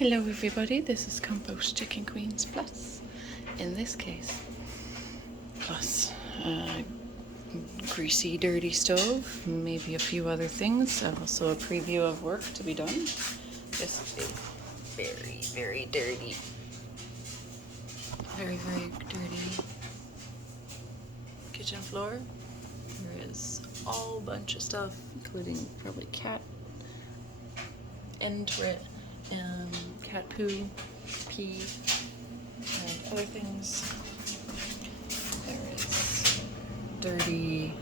Hello everybody, this is Compost Chicken Queens Plus, in this case, plus greasy dirty stove, maybe a few other things, and also a preview of work to be done. This is a very dirty, very dirty kitchen floor. There is all bunch of stuff, including probably cat cat poo, pee, and other things. There is dirty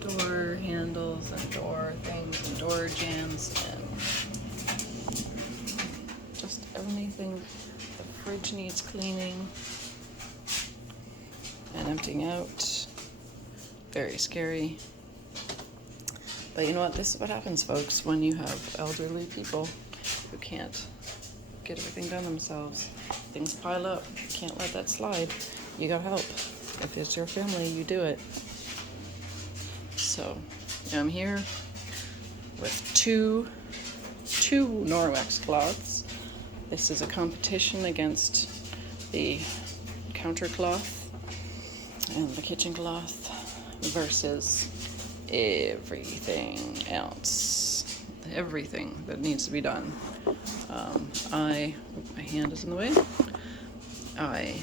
door handles and door things and door jams and just everything. The fridge needs cleaning and emptying out. Very scary. But you know what? This is what happens, folks, when you have elderly people who can't get everything done themselves. Things pile up. You can't let that slide. You got help. If it's your family, you do it. So, I'm here with two Norwex cloths. This is a competition against the counter cloth and the kitchen cloth versus everything else, everything that needs to be done. My hand is in the way. I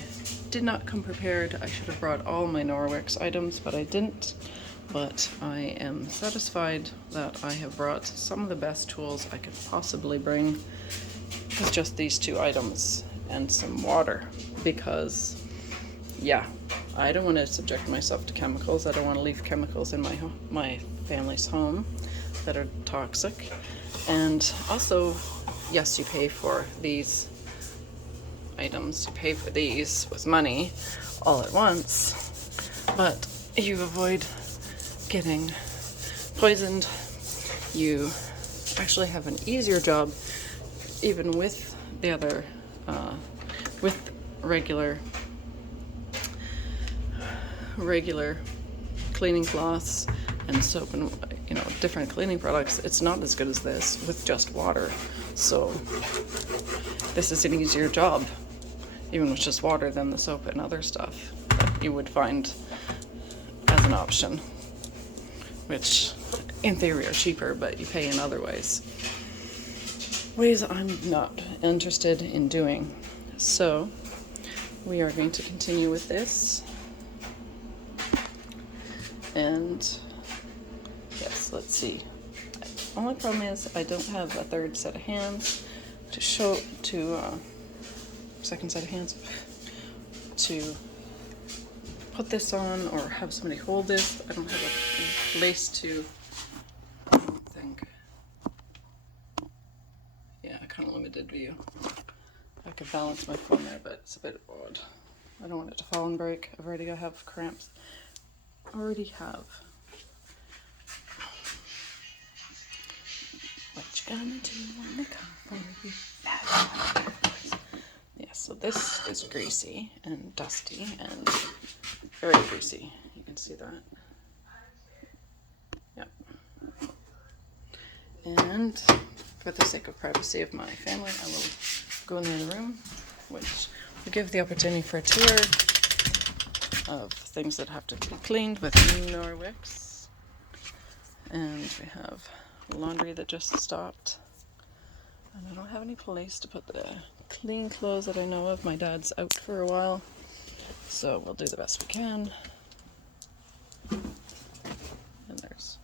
did not come prepared. I should have brought all my Norwex items, but I didn't. But I am satisfied that I have brought some of the best tools I could possibly bring with just these two items and some water, because yeah, I don't want to subject myself to chemicals. I don't want to leave chemicals in my family's home that are toxic. And also, yes, you pay for these items, you pay for these with money all at once, but you avoid getting poisoned. You actually have an easier job, even with the other, with regular cleaning cloths and soap and different cleaning products. It's not as good as this with just water. So this is an easier job, even with just water, than the soap and other stuff that you would find as an option, which in theory are cheaper, but you pay in other ways I'm not interested in doing. So we are going to continue with this. And yes, let's see. Only problem is I don't have a third set of hands second set of hands to put this on, or have somebody hold this. I don't have a place to, I don't think. Yeah, kind of limited view. I could balance my phone there, but it's a bit odd. I don't want it to fall and break. I've already have cramps. What you gonna do when they come for you? Yeah, so this is greasy and dusty and very greasy. You can see that. Yep. And for the sake of privacy of my family, I will go in the other room, which will give the opportunity for a tour of things that have to be cleaned with Norwex. And we have laundry that just stopped. And I don't have any place to put the clean clothes that I know of. My dad's out for a while, so we'll do the best we can. And there's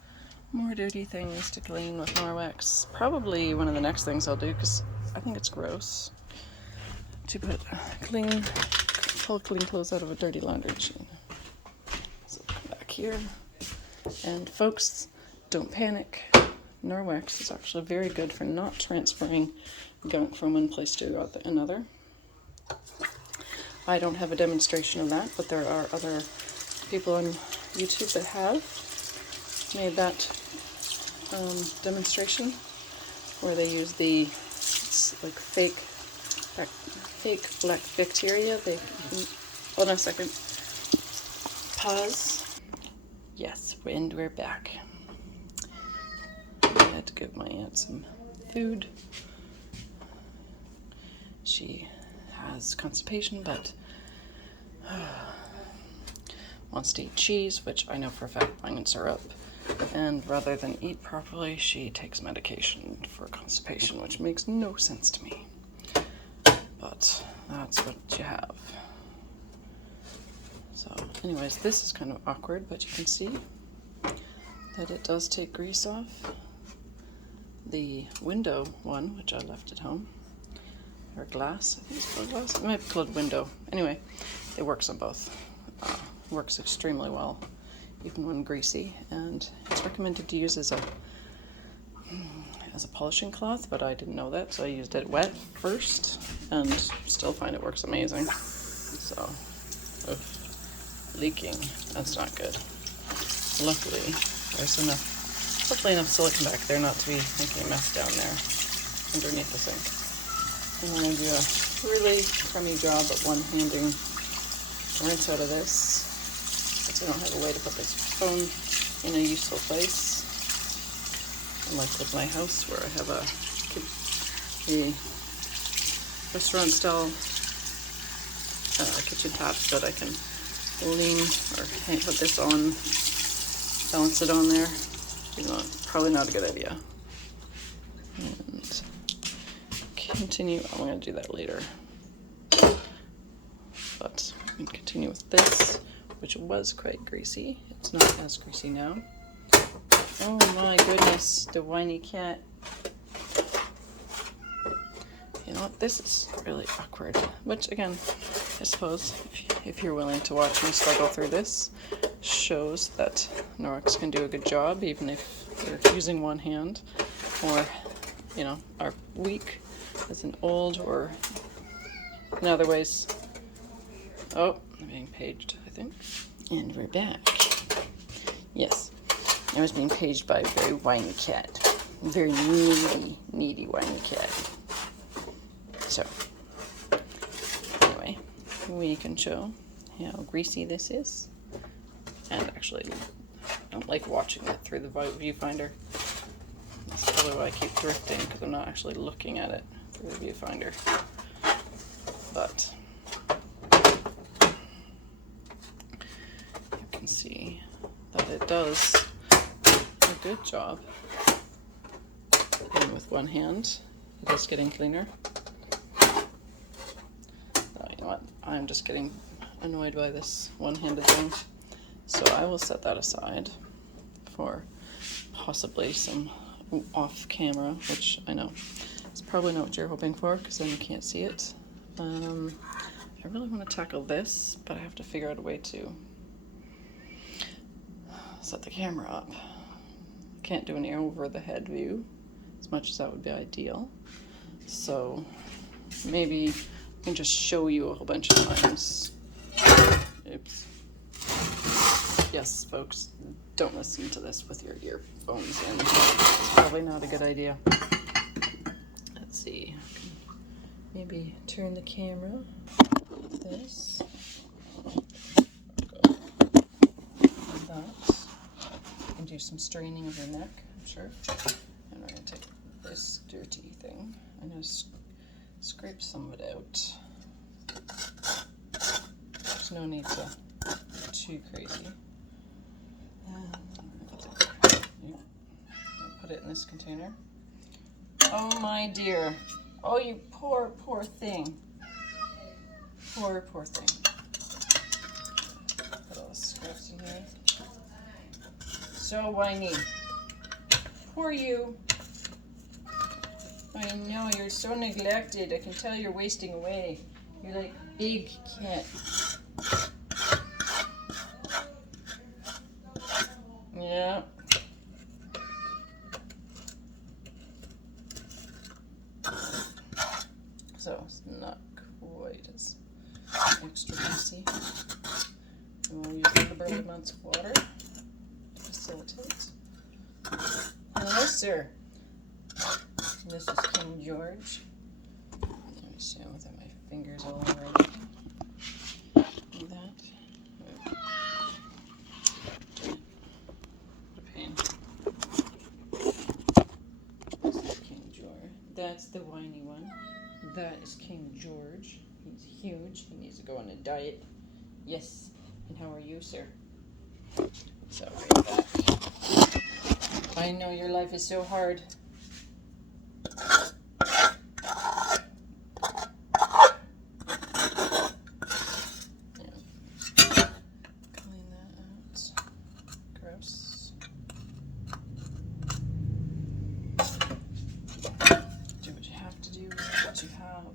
more dirty things to clean with Norwex. Probably one of the next things I'll do, because I think it's gross to pull clean clothes out of a dirty laundry machine. So come back here. And folks, don't panic. Norwex is actually very good for not transferring gunk from one place to another. I don't have a demonstration of that, but there are other people on YouTube that have made that demonstration, where they use the fake black bacteria. Hold on a second. Pause. Yes, and we're back. I had to give my aunt some food. She has constipation, but wants to eat cheese, which I know for a fact binds her up. And rather than eat properly, she takes medication for constipation, which makes no sense to me. But that's what you have. So anyways, this is kind of awkward, but you can see that it does take grease off. The window one, which I left at home, or glass, I think it's called glass. It might be called window. Anyway, it works on both. Works extremely well, even when greasy, and it's recommended to use as a polishing cloth, but I didn't know that, so I used it wet first, and still find it works amazing. So, leaking, that's not good. Luckily, there's hopefully enough silicone back there not to be making a mess down there underneath the sink. I'm going to do a really crummy job at one-handing rinse out of this, because I don't have a way to put this phone in a useful place. Unlike with my house, where I have a restaurant style kitchen tap that I can lean or put this on, balance it on there. You know, probably not a good idea. And continue. I'm going to do that later. But we can continue with this, which was quite greasy. It's not as greasy now. Oh my goodness, the whiny cat. You know what, this is really awkward. Which again, I suppose, if you're willing to watch me struggle through this, shows that Norwex can do a good job, even if you're using one hand, or, you know, are weak as an old, or in other ways. Oh, I'm being paged, I think. And we're back. Yes, I was being paged by a very whiny cat. Very needy whiny cat. So, anyway, we can show how greasy this is. And actually, I don't like watching it through the viewfinder. That's probably why I keep drifting, because I'm not actually looking at it through the viewfinder. But you can see that it does a good job. And with one hand, it is getting cleaner. You know what? I'm just getting annoyed by this one-handed thing. So I will set that aside for possibly some off-camera, which I know is probably not what you're hoping for, because then you can't see it. I really want to tackle this, but I have to figure out a way to set the camera up. Can't do an over-the-head view, as much as that would be ideal. So maybe I can just show you a whole bunch of times. Oops. Yes, folks, don't listen to this with your earphones in. It's probably not a good idea. Let's see. Maybe turn the camera like this. Like that. And do some straining of your neck, I'm sure. And we're going to take this dirty thing. I'm going to scrape some of it out. There's no need to be too crazy. Put it in this container. Oh my dear. Oh, you poor thing. Poor thing. Put all the scraps in here. So whiny. Poor you. I know, you're so neglected. I can tell you're wasting away. You're like a big cat. Yeah. So it's not quite as extra greasy. And we'll use liberal amounts of water to facilitate. Hello, sir. This is King George. Let me see without my fingers all over everything. Like that. What a pain. This is King George. That's the whiny one. That is King George. He's huge. He needs to go on a diet. Yes. And how are you, sir? So, right back. I know your life is so hard. Clean that out. Gross. Do what you have to do with what you have.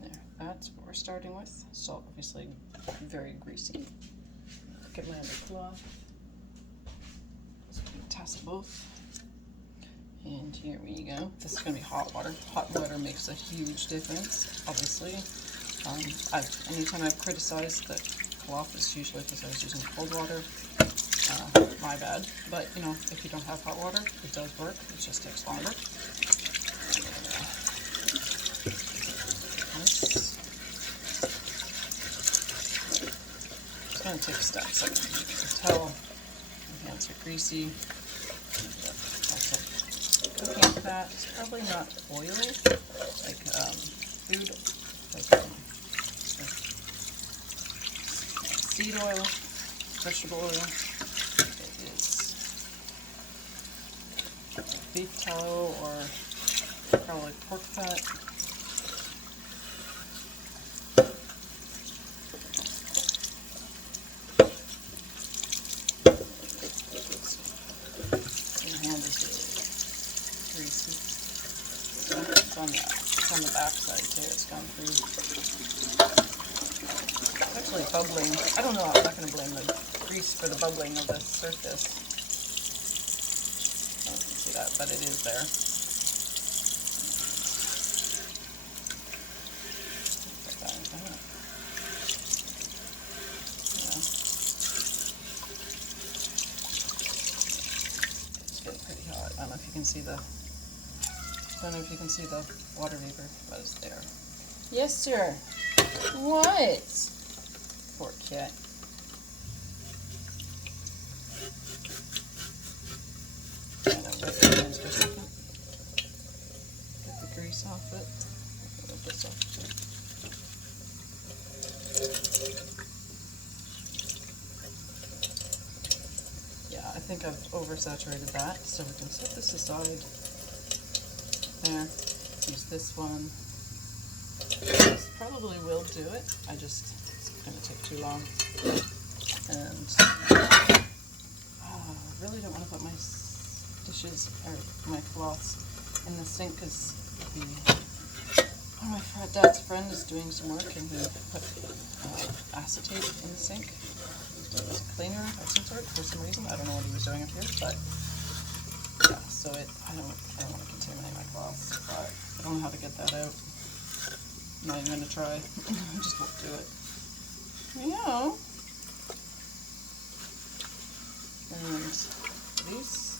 There. That's what we're starting with. Salt, obviously, very greasy. Get my other cloth. So we can test both. And here we go. This is going to be hot water. Hot water makes a huge difference, obviously. Anytime I've criticized that cloth, it's usually because I was using cold water. My bad. But, you know, if you don't have hot water, it does work. It just takes longer. It's going to take a step second. You can tell my hands are greasy. Cooking fat is probably not oil, like food, like seed oil, vegetable oil. It is beef tallow or probably pork fat. My hand is really greasy. It's on the back side too. It's gone through. It's actually bubbling. I don't know. I'm not going to blame the grease for the bubbling of the surface. I don't see that, but it is there. Put that in there. Yeah. It's getting pretty hot. I don't know if you can see the. I don't know if you can see the water vapor, but it's there. Yes, sir. What? Poor cat. And I'll wet my hands for a second. Get the grease off it. Get this off too. Yeah, I think I've oversaturated that, so we can set this aside. There. Use this one. This probably will do it. It's going to take too long. And I really don't want to put my dishes or my cloths in the sink because one of my dad's friend is doing some work and he put acetate in the sink as a cleaner of some sort for some reason. I don't know what he was doing up here, but yeah, so I don't want to contaminate my cloths, but I don't know how to get that out. I'm not even going to try. I just won't do it. Yeah. And these.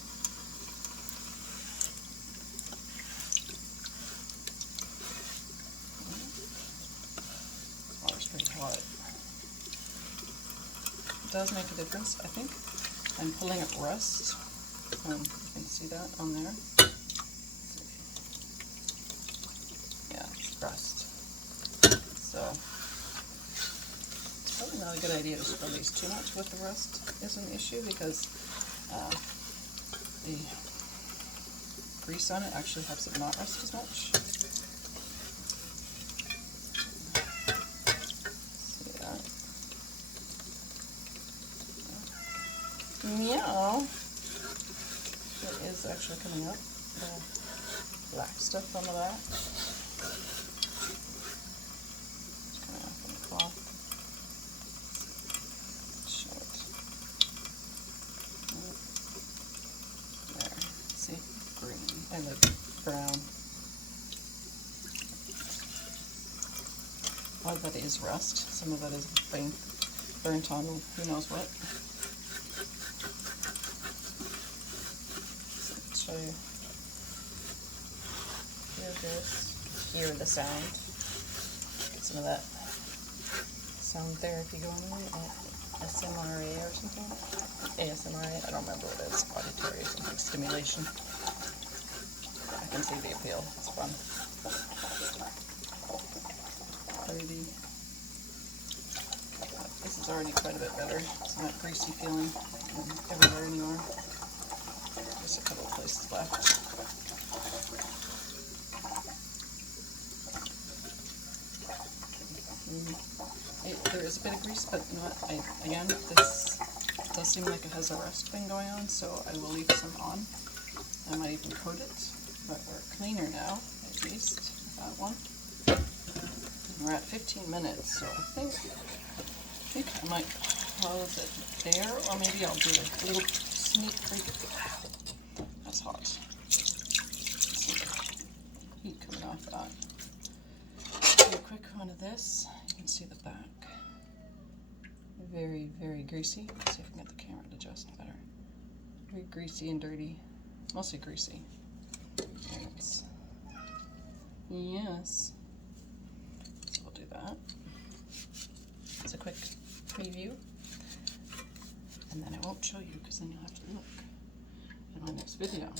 Water's pretty hot. It does make a difference, I think. I'm pulling up rust. You can see that on there. Yeah, it's rust. So it's probably not a good idea to spread these too much with the rust is an issue because the grease on it actually helps it not rust as much. See that? Meow. It is actually coming up. The black stuff on the back. It's coming off on the cloth. Show it. There. See? Green. And the brown. A lot of that is rust. Some of that is burnt on who knows what. So show you. Hear this. Hear the sound. Get some of that sound therapy going on. SMRA or something. ASMRA. I don't remember what it is. Auditory or something. Stimulation. It's fun. Dirty. This is already quite a bit better. It's not greasy feeling everywhere anymore. Just a couple of places left. There is a bit of grease, but you know what? Again, this does seem like it has a rust thing going on, so I will leave some on. I might even coat it, but we're cleaner now, at least, with that one. And we're at 15 minutes, so I think I might pause it there, or maybe I'll do a little sneak peek. Wow, that's hot. See the heat coming off that. Do a quick one of this. You can see the back. Very, very greasy. Let's see if I can get the camera to adjust better. Very greasy and dirty. Mostly greasy. Thanks. Yes. So we'll do that. It's a quick preview. And then I won't show you because then you'll have to look in my next video.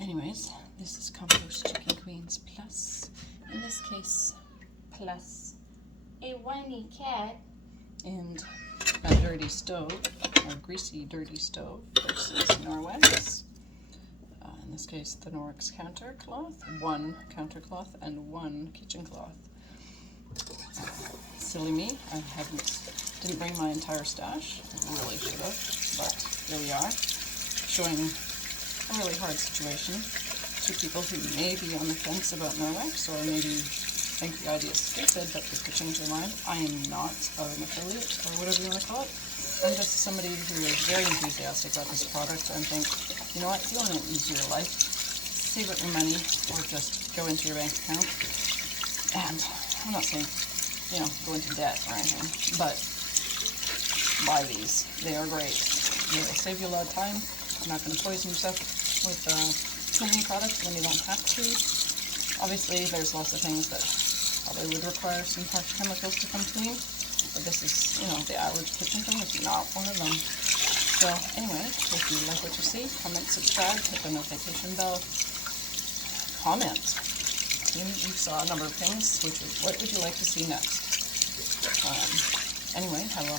Anyways, this is Compost Chicken Queens Plus. In this case, plus a whiny cat. And a dirty stove, or greasy dirty stove versus Norwex. In this case, the Norwex counter cloth, one counter cloth and one kitchen cloth. Silly me, I didn't bring my entire stash. I really should have, but here we are, showing a really hard situation to people who may be on the fence about Norwex, or maybe think the idea is stupid, but they could change their mind. I am not an affiliate, or whatever you want to call it. I'm just somebody who is very enthusiastic about this product and think, you know what, if you want an easier life, save up your money, or just go into your bank account. And I'm not saying, you know, go into debt or anything, but buy these. They are great. They will save you a lot of time. You're not going to poison yourself with cleaning products when you don't have to. Obviously, there's lots of things that probably would require some harsh chemicals to come clean, but this is, you know, the average kitchen thing is not one of them. So anyway, if you like what you see, comment, subscribe, hit the notification bell, comment. You saw a number of things. What would you like to see next? Anyway, have a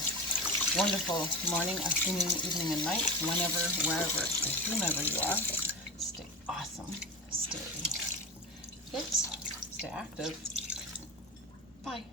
wonderful morning, afternoon, evening, and night, whenever, wherever, whomever you are. Stay awesome. Stay fit. Stay active. Bye.